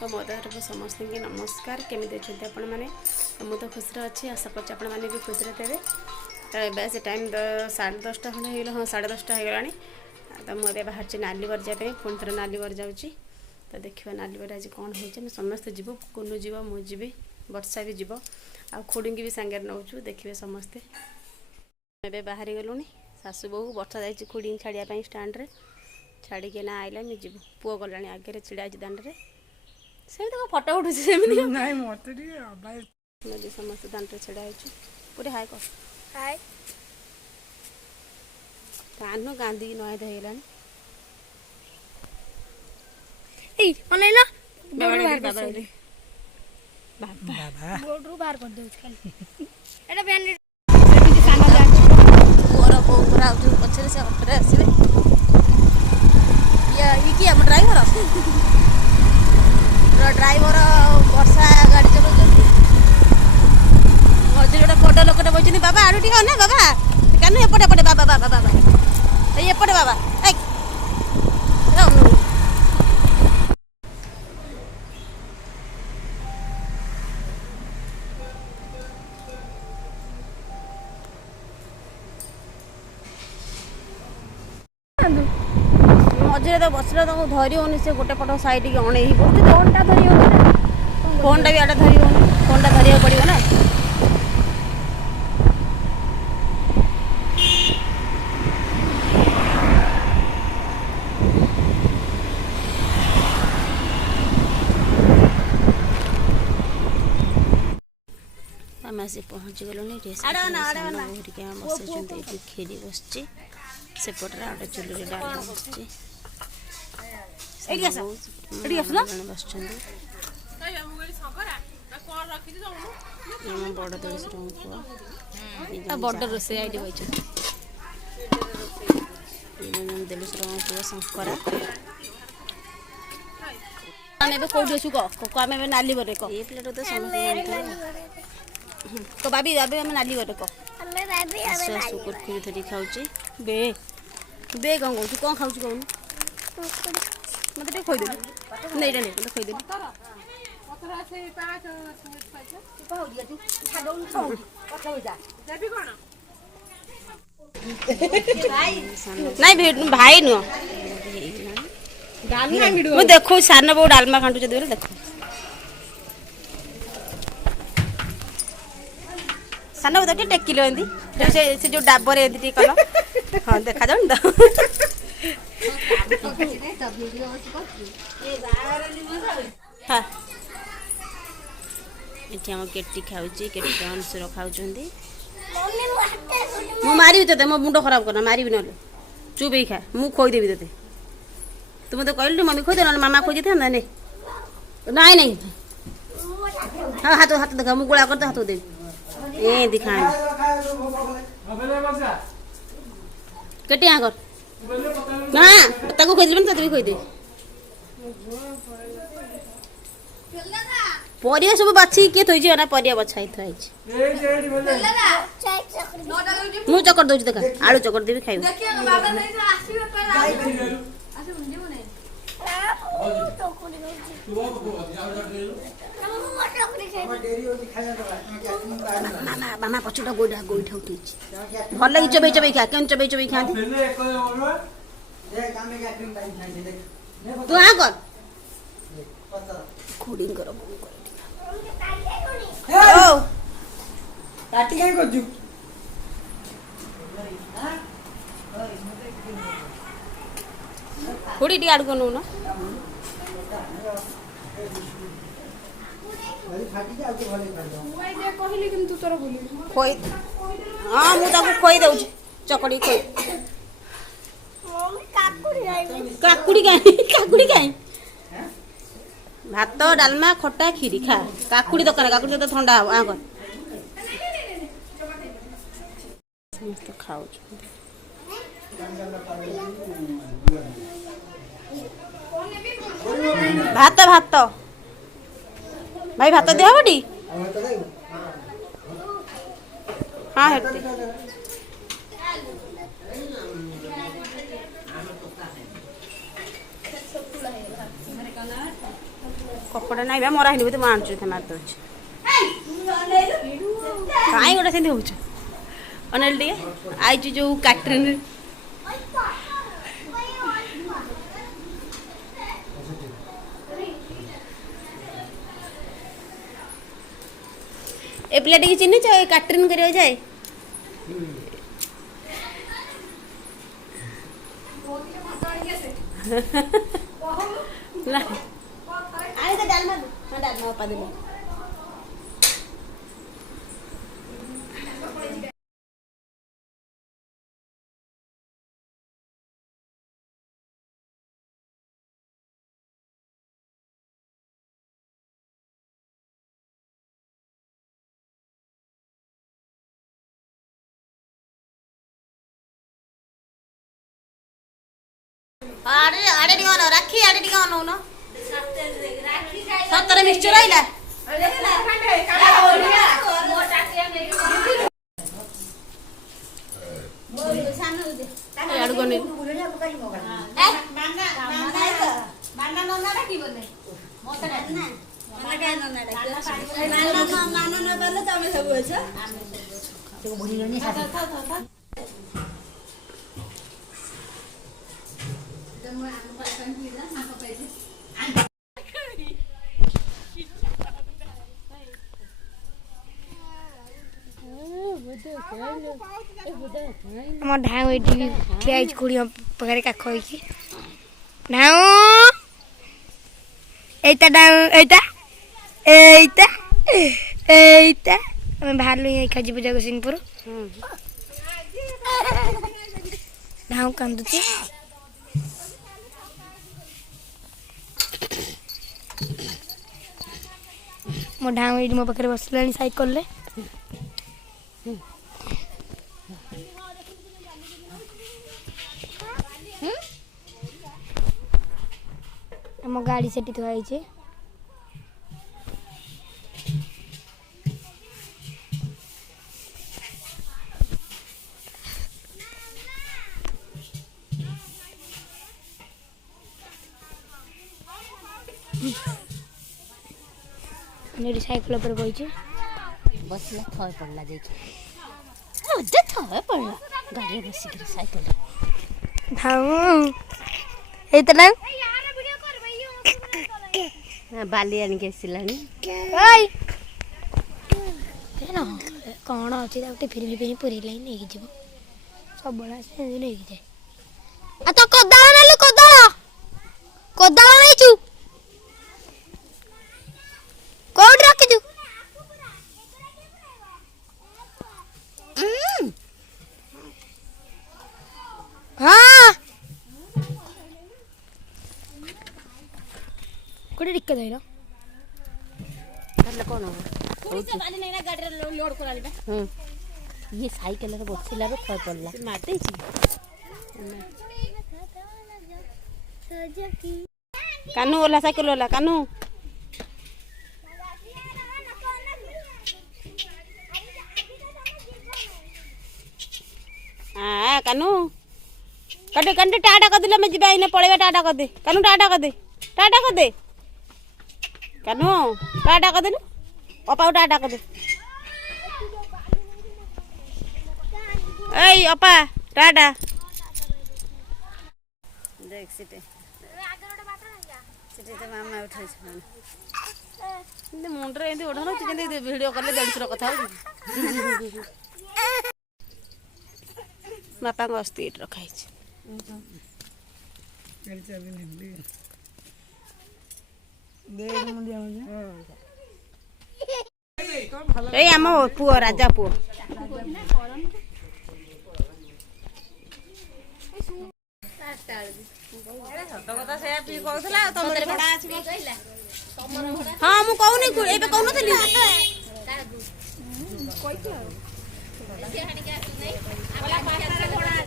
तो मो तरफ समस्त की नमस्कार केमी अच्छा आपण मैंने मु तो खुशी अच्छी आशा कर आपण मैंने भी खुशी थे तो ए से टाइम 10:30 खंडे हो हाँ 10:30 हो गला तो मुझे बाहर नालीबर जाए पुणी थे नालीबर जाऊँगी तो देखा नालीबर आज कौन हो समस्ते जीव कुनू जीव मुझे वर्षा भी जीव आ खुड़ी भी सांगे नौचु देखिए समस्ते ए बाहरी गलुनी सासू बहु वर्षा जाइए खुड़ी छाड़ापी स्टाण्रे छाड़ी ना आइला जीव पुओ गला आगे छिड़ा दाण्ड से फटो उठू समस्त दाण्ड छिड़ा पूरे हाय कर हाय कान गांधी नयद होगा अनैला बोर्डरू बाहर कर दे पचर से अटरे आसवे कि आम ड्राइवर वर्षा गाड़ी चलाऊ मझे गोटे बड़ लोकटे बच्चे बाबा आड़ टे ना बाबा क्या एपटे एपटे बाबा बाबा बाबा एपटे बाबा मझे तो बसला तो धरी होनी से गोटे पट साइड की अणे ही पड़े फोनटा धरी हो फोनटा भी आड़े धरी हो फोनटा धरिया पड़ो ना आम आसी पहुँची गलुनी बस खेरी बस सेपटे आटे चुली डालना बस बड़ देश बड़ रोसे आई देश पुआ शंकरा आम कौटी अच्छु कम नाली बरे ये प्लेट तो समझ तो बाबी बाबी आम नाली बरे आसु आसु कुरकुरी धरी खाऊँ बे बे कौन कौन कौन खाऊ कौन मत खोदे नहीं नहीं मत खोदे नहीं भाई नुह मुझे देखो सान बो डालमा खाटू देख सान बो देख टेकिल से जो डाबर एमती कल हाँ देखा जाऊन तो हाँ ये आम केटी खाऊँ केटी अंशुर खाऊँ मु मारि ते मो मुंड खराब करना मारि ना चुप ही खा मु खोईदेवी ते तू मत कहलु मम्मी खोदे ना मामा खोजी था नहीं नहीं नहीं हाँ हाथ हाथ देखा मु गोला करते हाथ दे ए दिखा केटी यहाँ कर ना ताको खोदे तो भी खोदे परिया सब बाछी किए थोई ना परिया बछाई थोई मु चकर दउछ देखा आलू चकर देबी खाइबो मामा पछुटा गोइठा गोइठा उठी भल लगी चबई चबई खा केन चबई चबई खाती तू आ कर खुडिंग कर ओ काटी काई करजु खुडी टी आड़ को नु ना खोई हाँ मु ताको खोई दउछ चकड़ी खोई काकुड़ी काई भात डालमा खटा खीरी खा काकुड़ी दरकार काकुड़ी तो ठंडा हम आ समस्त खाऊ भात भात भाई भात दिया बटी हाँ हेती कपड़ा नहीं बा मरा हिनी तो मानछु थे मार दउछ काई गोटा सेंदी होछ अनल डी आइजु जो कैटरिंग ए प्लेट की चिन्ह छ कैटरिंग करियो जाए ना आए तो डालमा दे हां डालमा पा दे आड़े आड़े डिगानो राखी आड़े डिगानो न सत्तर मिक्सचर आइला आड़ू गने माना नन्ना राखी बोले मत ना माना काय नन्ना राखी माना न बोले तमे सब छ तो भुलियोनी साथी ଆମ ଢାଉ ଏଠି ଠିଆ ହେଇଛି କୋଡ଼ି ପାଖରେ କାଖ ହେଇକି ଢାଉ ଏଇଟା ଢାଉ ଏଇଟା ଏଇଟା ଏଇଟା ଆମେ ବାହାରିଲୁ ଏକା ଯିବୁ ଜଗତସିଂହପୁର ଢାଉ କାନ୍ଦୁଛି ମୋ ଢାଉ ଏଇଠି ମୋ ପାଖରେ ବସିଲାଣି ସାଇକେଲରେ ଆମ ଗାଡ଼ି ସେଠି ଥୁଆ ହେଇଛି ଏଠି ସାଇକେଲ ଉପରେ ବଇଛି बसला थय पड़ला देखि अझ थय पड़ला गाड़ी बसिकरी साइकिल ढाउ एत ना बाली आनी के आसिलानी ओय तेना कोन अछि ताते फिर भी पूरी लाइन नहीं जीव सब बड़ा से नहीं जाए आ तो कोदाळ नालु कोदाळ नहीं छु कोड रख दू हाँ कोड़ी दिक्कत है ना करले कोन हो ओते बाली नहीं ना गाड़ी रे लोड कराली बे ये साइकिल रे बसिला रे थय पड़ला मारते छी कानू वाला साइकिल वाला कानू हाँ कानू कटे कंटे टाटा कर दिला मैं जिबा इने पळेबा टाटा कर दे कानू टाटा कर दे कानू टाटा कर दे अपा टाटा कर दे एई अपा टाटा देख सिटे सिटे तो मामा उठै छ इने मुंडरे एंदी ओढनो चिकन दे वीडियो करले 150 कथा हो बापा को अस्थिर रखाई आम पुओ राजा पुओ हाँ मु कहूनी